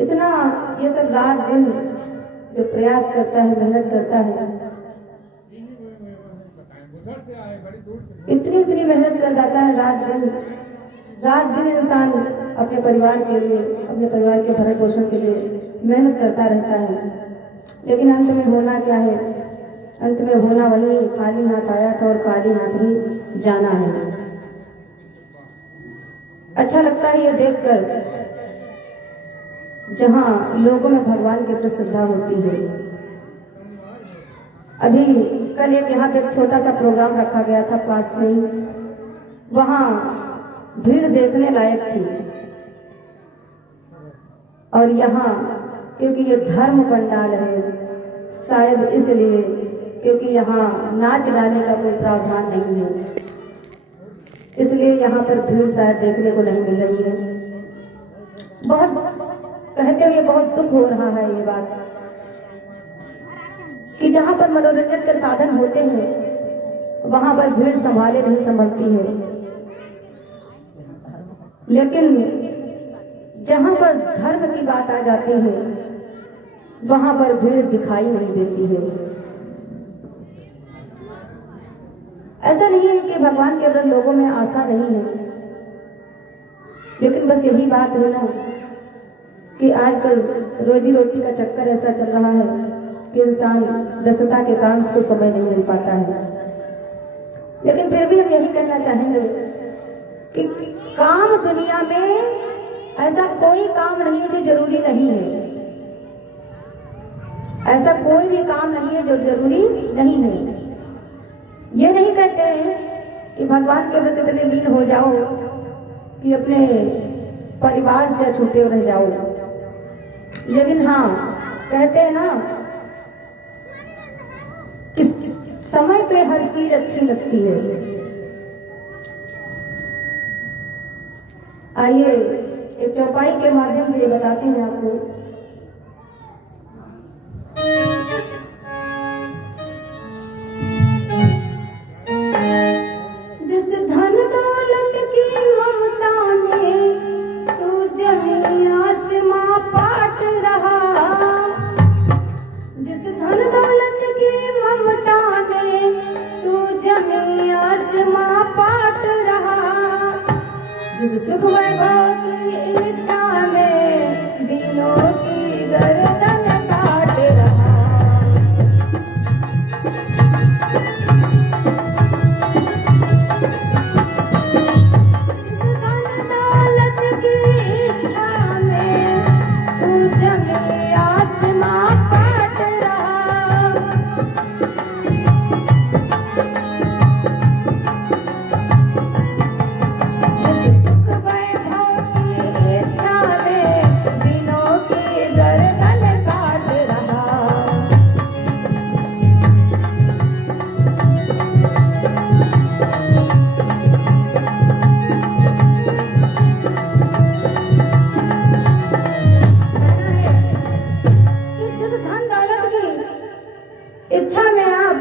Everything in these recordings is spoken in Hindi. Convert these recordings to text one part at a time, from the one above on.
इतना ये सब रात दिन जो प्रयास करता है, मेहनत करता है, इतनी इतनी मेहनत कर जाता है रात दिन इंसान अपने परिवार के लिए, अपने परिवार के भरण पोषण के लिए मेहनत करता रहता है। लेकिन अंत में होना क्या है? अंत में होना वही, खाली हाथ आया था और खाली हाथ ही जाना है। अच्छा लगता है ये देखकर जहां लोगों में भगवान की प्रति श्रद्धा होती है। अभी कल एक यहाँ पे एक छोटा सा प्रोग्राम रखा गया था पास में ही, वहां भीड़ देखने लायक थी। और यहाँ क्योंकि ये धर्म पंडाल है, शायद इसलिए, क्योंकि यहाँ नाच गाने का कोई प्रावधान नहीं है, इसलिए यहाँ पर भीड़ शायद देखने को नहीं मिल रही है। बहुत कहते हुए बहुत दुख हो रहा है ये बात कि जहां पर मनोरंजन के साधन होते हैं वहां पर भीड़ संभाले नहीं संभलती है, लेकिन जहां पर धर्म की बात आ जाती है वहां पर भीड़ दिखाई नहीं देती है। ऐसा नहीं है कि भगवान के अंदर लोगों में आस्था नहीं है, लेकिन बस यही बात है ना कि आजकल रोजी रोटी का चक्कर ऐसा चल रहा है कि इंसान व्यस्तता के कारण उसको समय नहीं मिल पाता है। लेकिन फिर भी हम यही कहना चाहेंगे कि काम दुनिया में ऐसा कोई काम नहीं है जो जरूरी नहीं है। ऐसा कोई भी काम नहीं है जो जरूरी नहीं है। ये नहीं कहते हैं कि भगवान के प्रति इतने लीन हो जाओ कि अपने परिवार से छूटे रह जाओ, लेकिन हाँ कहते हैं ना कि समय पे हर चीज अच्छी लगती है। आइए एक चौपाई के माध्यम से ये बताते हैं आपको। जिस धन दौलत की ममता में तू जमीन आसमां पाट रहा, जिस धन दौलत की ममता में तू जमीन आसमां पाट रहा, जिस सुख वैभव की इच्छा में दिनों की गर्दन काट रहा, जिस धन दौलत की इच्छा में तू जमीन आसमां पाट रहा, इच्छा में आप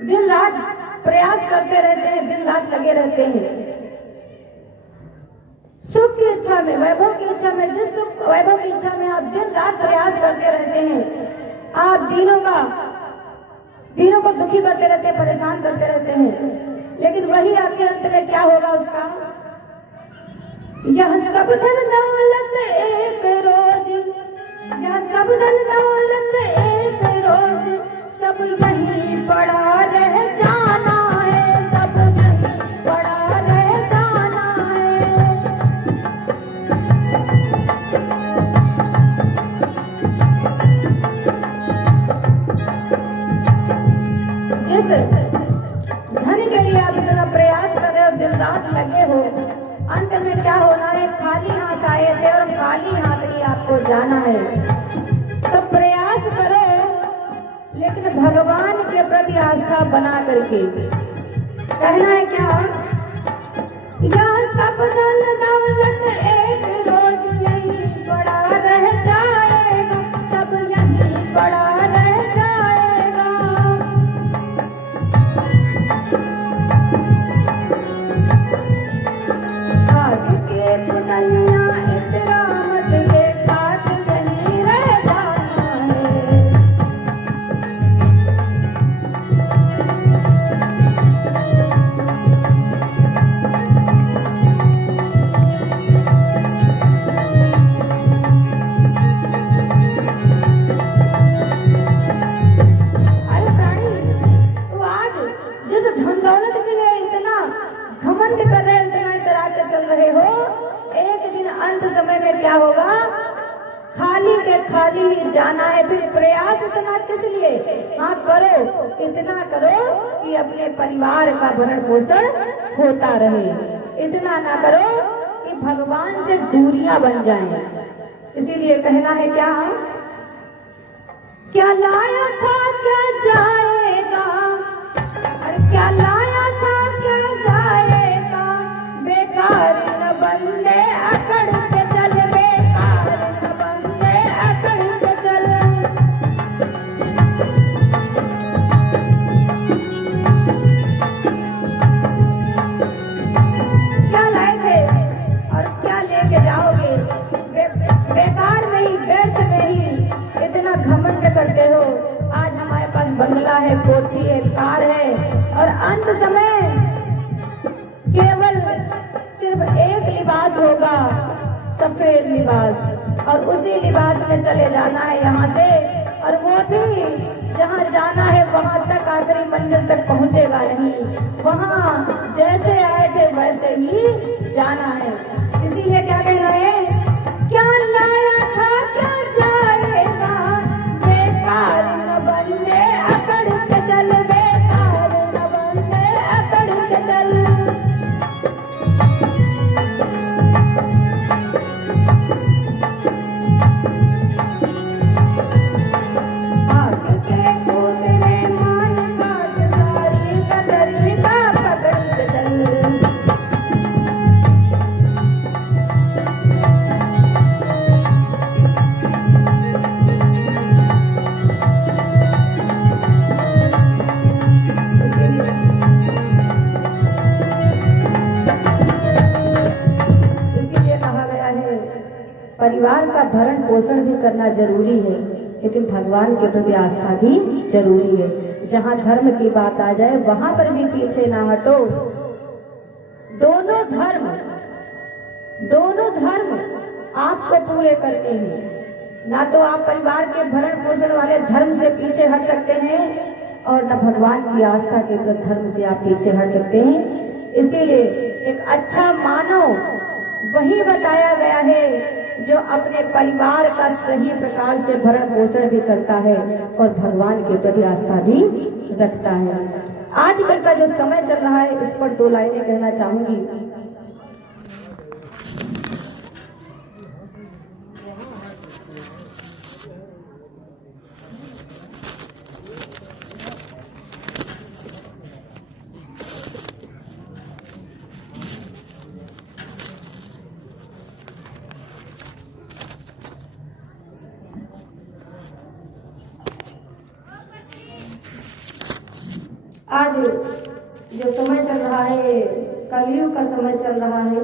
दिन रात प्रयास करते रहते हैं, दिन रात लगे रहते हैं। सुख की इच्छा में, वैभव की इच्छा में, जिस सुख वैभव की इच्छा में आप दिन रात प्रयास करते रहते हैं, आप दिनों को दुखी करते रहते हैं, परेशान करते रहते हैं, लेकिन वही आके अंत में क्या होगा उसका? यह सब धन दौलत एक रोज, यह सब धन दौलत एक रोज, सब यहीं पड़ा रह जाना है, सब यहीं पड़ा रह जाना है। जिस धन के लिए आप इतना प्रयास कर रहे हो, दिन रात लगे हो, अंत में क्या होना है? खाली हाथ आए थे और खाली हाथ ही आपको जाना है। तो प्रयास करो, लेकिन भगवान के प्रति आस्था बना करके। कहना है क्या? यह सब धन दौलत एक रोज यहीं पड़ा रह जाएगा, सब यहीं पड़ा रह जाएगा। आग के पुतलियां इतना मत ये खाक अंत समय में क्या होगा, खाली के खाली ही जाना है। फिर प्रयास इतना किस लिए, हाँ करो, इतना करो कि अपने परिवार का भरण पोषण होता रहे। इतना ना करो कि भगवान से दूरियां बन जाएं। इसीलिए कहना है क्या लाया था क्या जाएगा, अरे क्या लाया था क्या जाएगा, बेकार न बंदे अकड़ के चल, बेकार न बंदे अकड़ के चल। क्या लाए थे और क्या लेके जाओगे, बेकार में ही, व्यर्थ में ही इतना घमंड करते हो। आज हमारे पास बंगला है, कोठी है, कार है, और अंत समय केवल सिर्फ एक लिबास होगा, सफेद लिबास, और उसी लिबास में चले जाना है यहाँ से, और वो भी जहाँ जाना है वहां तक, आखिरी मंजिल तक पहुंचेगा नहीं। वहां जैसे आए थे वैसे ही जाना है। इसीलिए क्या कहना है, क्या लाया था क्या जाएगा, बेकार न बंदे अकड़ के चल, बेकार न बंदे अकड़ के चल। आग के कूदने मान काट, सारी कदरी का पकड़ के चल। परिवार का भरण पोषण भी करना जरूरी है, लेकिन भगवान के प्रति आस्था भी जरूरी है। जहाँ धर्म की बात आ जाए वहां पर भी पीछे ना हटो। दोनों धर्म आपको पूरे करने हैं। ना तो आप परिवार के भरण पोषण वाले धर्म से पीछे हट सकते हैं, और न भगवान की आस्था के धर्म से आप पीछे हट सकते हैं। इसीलिए एक अच्छा मानव वही बताया गया है जो अपने परिवार का सही प्रकार से भरण पोषण भी करता है और भगवान के प्रति आस्था भी रखता है। आजकल का जो समय चल रहा है, इस पर 2 लाइनें कहना चाहूंगी। आज जो समय चल रहा है, कलयुग का समय चल रहा है।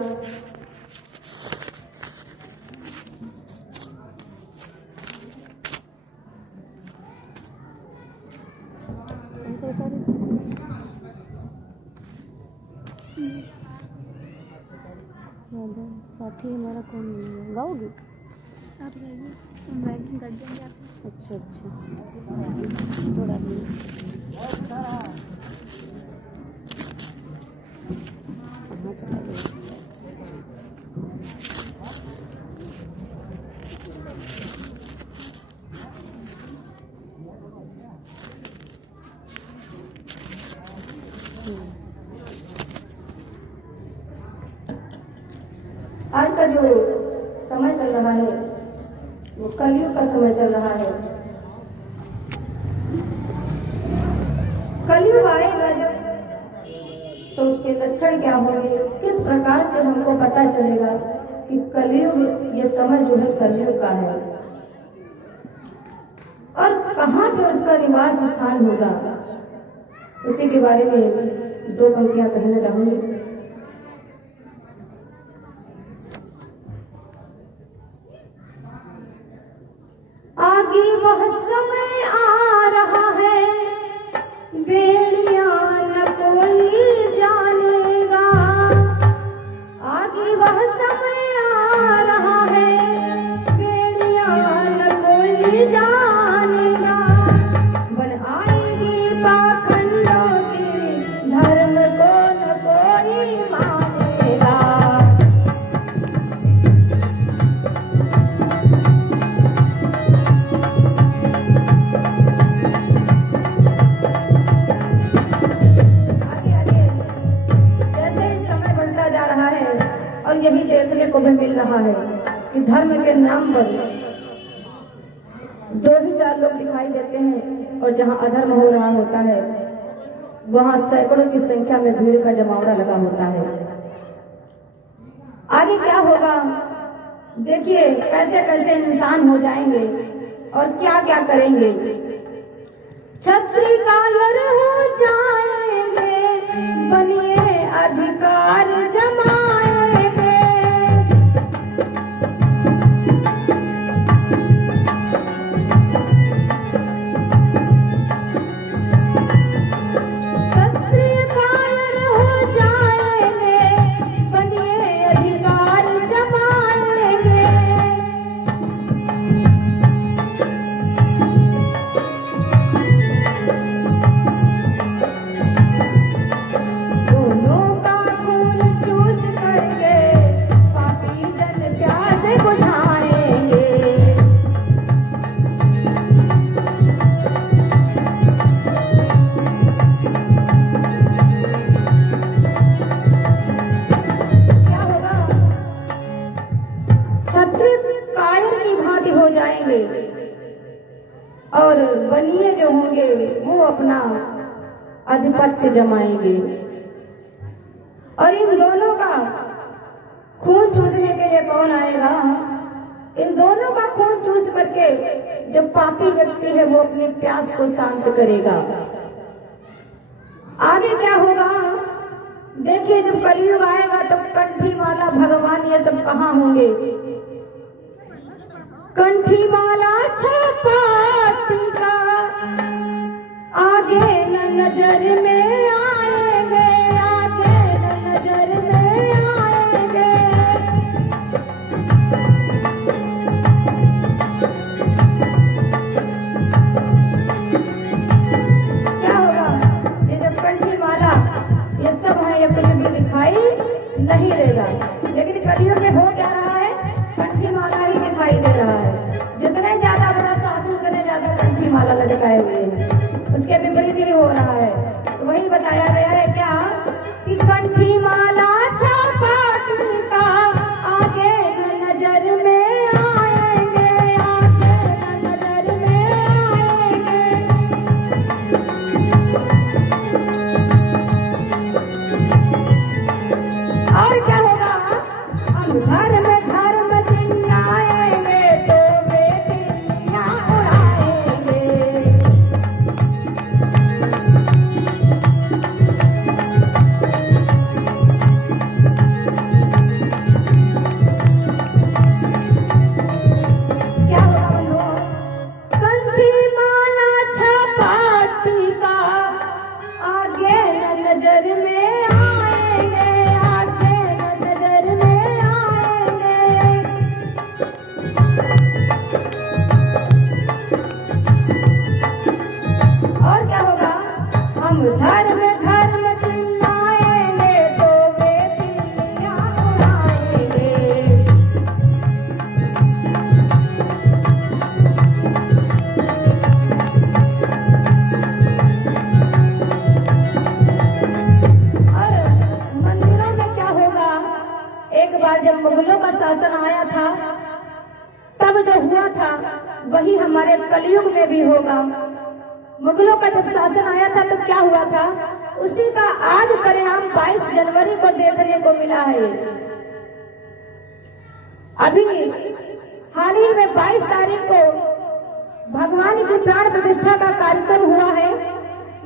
साथी हमारा कौन है, गाओगी? आप गाइए, हम राइटिंग कर देंगे आपको। अच्छा थोड़ा भी कहाँ चला गया? आज का जो समय चल रहा है वो कलयुग का समय चल रहा है। कलयुग आएगा जब, तो उसके लक्षण क्या होंगे, किस प्रकार से हमको पता चलेगा कि कलयुग, ये समय जो है कलयुग का है, और कहाँ पे उसका निवास स्थान होगा, उसी के बारे में 2 पंक्तियां कहना चाहूंगी। आगे वह समय आ रहा है, बेड़ियां न कोई जानेगा। आगे वह समय आ रहा है, बेड़ियां न कोई जानेगा। बन आएगी पाखंडों की, धर्म को न कोई मानेगा। यही देखने को भी मिल रहा है कि धर्म के नाम पर 2 ही 4 लोग दिखाई देते हैं और जहां अधर्म हो रहा होता है वहां सैकड़ों की संख्या में भीड़ का जमावड़ा लगा होता है। आगे क्या होगा देखिए, कैसे कैसे इंसान हो जाएंगे और क्या क्या करेंगे। छत्री कायर हो जाएंगे, बनिए अधिकार जमाएंगे। छत्री कायर हो जाएंगे, बनिए अधिकार जमाएंगे। दोनों का खून चूस करके पापी जन प्यास बुझाएंगे। क्या होगा, छत्री कायर की भांति हो जाएंगे और बनिए जो होंगे वो अपना आधिपत्य जमाएंगे। और इन दोनों का खून चूसने के लिए कौन आएगा? इन दोनों का खून चूस करके जो पापी व्यक्ति है वो अपनी प्यास को शांत करेगा। आगे क्या होगा देखिए, जब कलयुग आएगा तो कंठी माला भगवान ये सब कहाँ होंगे? कंठी माला छपाती का आगे न नजर में आएंगे, आगे न नजर में आएंगे। क्या होगा, ये जब कंठी माला ये सब है, ये कुछ भी दिखाई नहीं देगा। लेकिन कलयुग में हो क्या रहा है? कंठी माला ही दिखाई दे रहा है। जितने ज्यादा बड़ा साधु उतने ज्यादा कंठी माला लटकाए हुए हैं, उसके विपरीत ही हो रहा है। तो वही बताया गया है क्या कि कंठी माला छपाती का आगे न नजर में आएंगे, आगे न नजर में आएंगे। और क्या होगा, हम धर्म धर्म चिल्लाएंगे तो बेटियां उड़ाएंगे। क्या होगा बंधुओं, कंठी माला छपाती का आगे न नजर में आएंगे, आगे न नजर में आएंगे। और क्या होगा, हम धर्म धर्म चिल्लाएंगे तो बेटियां उड़ाएंगे। और मंदिरों में क्या होगा, एक बार जब मुगलों का शासन आया था तब जो हुआ था वही हमारे कलयुग में भी होगा। मुगलों का जब शासन आया था तो क्या हुआ था, उसी का आज परिणाम 22 जनवरी को देखने को मिला है। अभी हाल ही में 22 तारीख को भगवान की प्राण प्रतिष्ठा का कार्यक्रम हुआ है।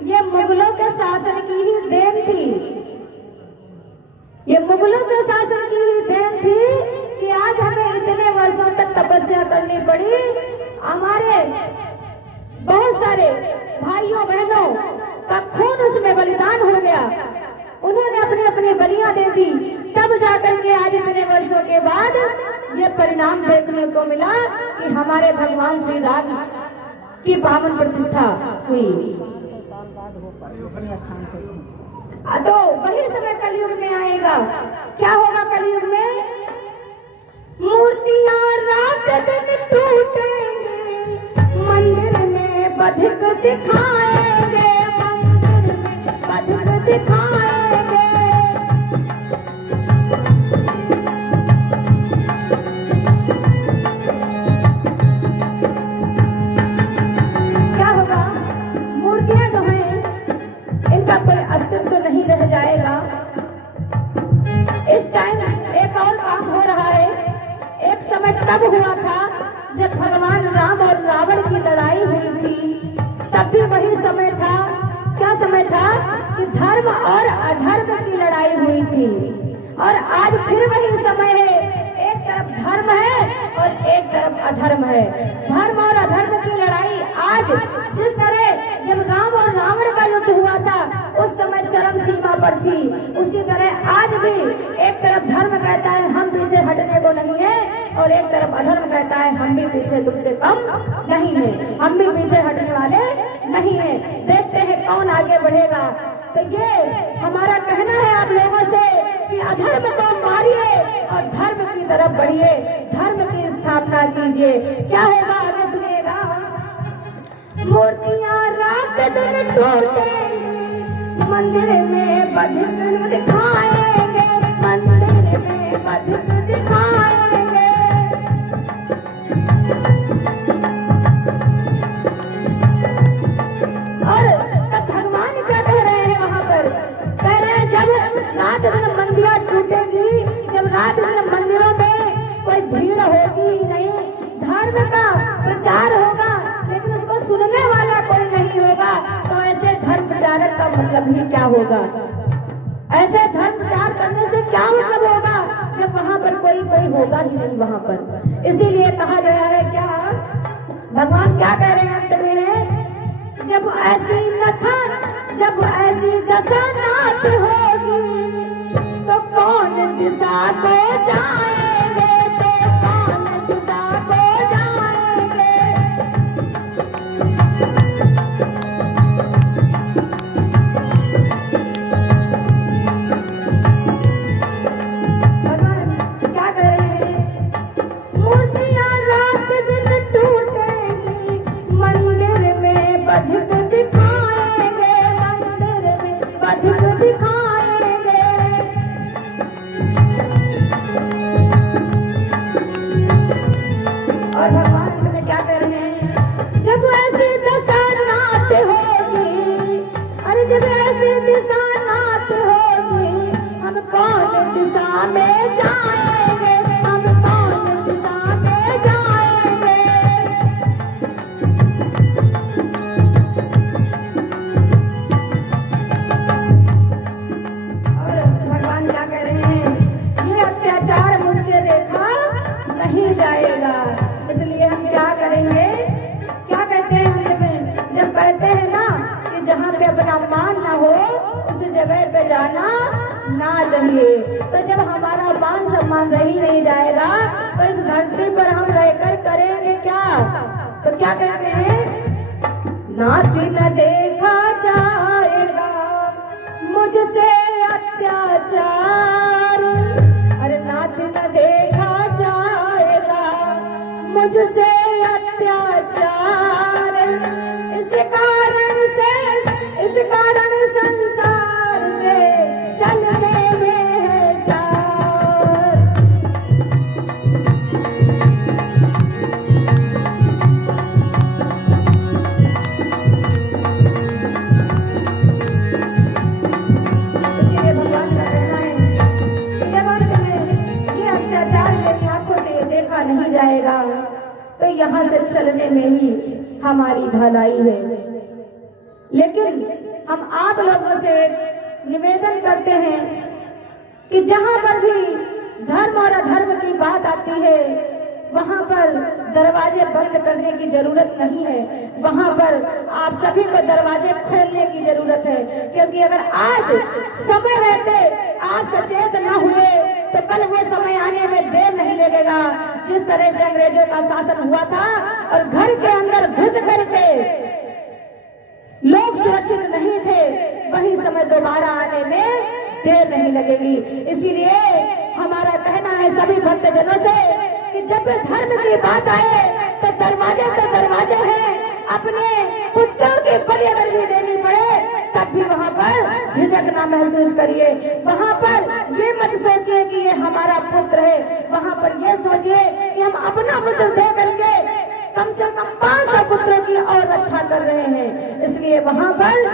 ये मुगलों के शासन की ही देन थी, ये मुगलों के शासन की ही देन थी कि आज हमें इतने वर्षों तक तपस्या करनी पड़ी। हमारे बहुत सारे भाइयों बहनों का खून उसमें बलिदान हो गया, उन्होंने अपनी अपनी बलियां दे दी, तब जाकर के आज इतने वर्षों के बाद ये परिणाम देखने को मिला कि हमारे भगवान श्री राम की पावन प्रतिष्ठा हुई। 500 साल बाद हो अपने स्थान पर। तो वही समय कलयुग में आएगा। क्या होगा कलयुग में? मूर्तियां रात दिन टूटेंगी, मंदिर में बधिक दिखाएंगे, मंदिर में बधिक दिखाएंगे। समय तब हुआ था जब भगवान राम और रावण की लड़ाई हुई थी। तब भी वही समय था, क्या समय था कि धर्म और अधर्म की लड़ाई हुई थी। और आज फिर वही समय है, एक तरफ धर्म है और एक तरफ अधर्म है। धर्म और अधर्म की लड़ाई आज जिस तरह जब राम और रावण का युद्ध हुआ था उस समय चरम सीमा पर थी, उसी तरह आज भी एक तरफ धर्म कहता है हम पीछे हटने को नहीं है और एक तरफ अधर्म कहता है हम भी पीछे तुमसे कम नहीं है, हम भी पीछे हटने वाले नहीं है। देखते हैं कौन आगे बढ़ेगा। तो ये हमारा कहना है आप लोगों से कि अधर्म को मारिए और धर्म की तरफ बढ़िए, धर्म की स्थापना कीजिए। क्या होगा आगे सुनिएगा। मूर्तियां रात दिन टूटेंगी, मंदिर में बधिक दिखाएंगे, मंदिर में बधिक दिखाएंगे। और भगवान क्या कह रहे हैं वहाँ पर, कह रहे हैं जब रात दिन मंदिर टूटेगी, जब रात दिन मंदिरों में कोई भीड़ होगी ही नहीं, धर्म का प्रचार होगा लेकिन उसको सुनने वाला कोई नहीं होगा, तो ऐसे धर्म प्रचारक का मतलब ही क्या होगा। ऐसे धर्म प्रचार करने से क्या मतलब होगा जब वहाँ पर कोई होगा ही नहीं वहाँ पर। इसीलिए कहा गया है, क्या भगवान क्या कह रहे हैं अंत में, जब ऐसी नथा जब ऐसी दशा नाथ होगी तो कौन दिशा को जाएंगे, तो कौन दिशा को जाएंगे। भगवान क्या कह रहे हैं, मूर्तियां रात दिन टूटेंगी, मंदिर में बधिक दिखाएंगे, मंदिर में बधिक दिखाएंगे। और भगवान तुम्हें क्या कर रहे हैं, जब ऐसी दशा नाथ होगी, अरे जब ऐसी दिशा नाथ होगी, हम कौन दिशा में जाएंगे, हम कौन दिशा में जाएंगे। और भगवान क्या कह रहे हैं, ये अत्याचार मुझसे देखा नहीं जाएगा, इसलिए हम क्या करेंगे। क्या कहते हैं अंत में, जब कहते हैं ना कि जहाँ पे अपना मान ना हो उस जगह पे जाना ना चाहिए, तो जब हमारा मान सम्मान रही नहीं जाएगा तो इस धरती पर हम रहकर करेंगे क्या। तो क्या कहते हैं, नाती न देखा जाएगा मुझसे अत्याचार, अरे नाती न देखा जाएगा मुझसे अत्याचार। इस कारण संसार से चलने में है सार। इसीलिए भगवान का कहना है कि जब अंत में ये अत्याचार मेरी आंखों से देखा नहीं जाएगा तो यहाँ से चलने में ही हमारी भलाई है। लेकिन हम आप लोगों से निवेदन करते हैं कि जहाँ पर भी धर्म और अधर्म की बात आती है वहाँ पर दरवाजे बंद करने की जरूरत नहीं है, वहाँ पर आप सभी को दरवाजे खोलने की जरूरत है। क्योंकि अगर आज समय रहते आप सचेत न हुए तो कल वो समय आने में देर नहीं लगेगा। जिस तरह से अंग्रेजों का शासन हुआ था और घर के अंदर घुस करके लोग सुरक्षित नहीं थे, वही समय दोबारा आने में देर नहीं लगेगी। इसीलिए हमारा कहना है सभी भक्तजनों से कि जब धर्म की बात आए तो दरवाजे हैं। अपने पुत्रों की बलि अगर भी देनी पड़े तब भी वहाँ पर झिझक ना महसूस करिए। वहाँ पर ये मत सोचिए कि ये हमारा पुत्र है, वहाँ पर ये सोचिए कि हम अपना पुत्र दे करके कम से कम 500 पुत्रों की और रक्षा कर रहे हैं। इसलिए वहाँ पर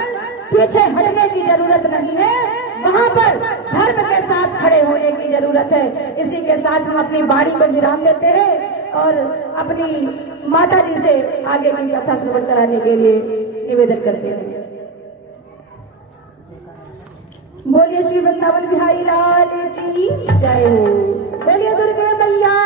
पीछे हटने की जरूरत नहीं है, वहाँ पर धर्म के साथ खड़े होने की जरूरत है। इसी के साथ हम अपनी वाणी को विराम देते हैं। और अपनी माता जी से आगे की कथा श्रवण कराने के लिए निवेदन करते हैं। बोलिए श्री वृंदावन बिहारी लाल की जय हो। बोलिए दुर्गे मैया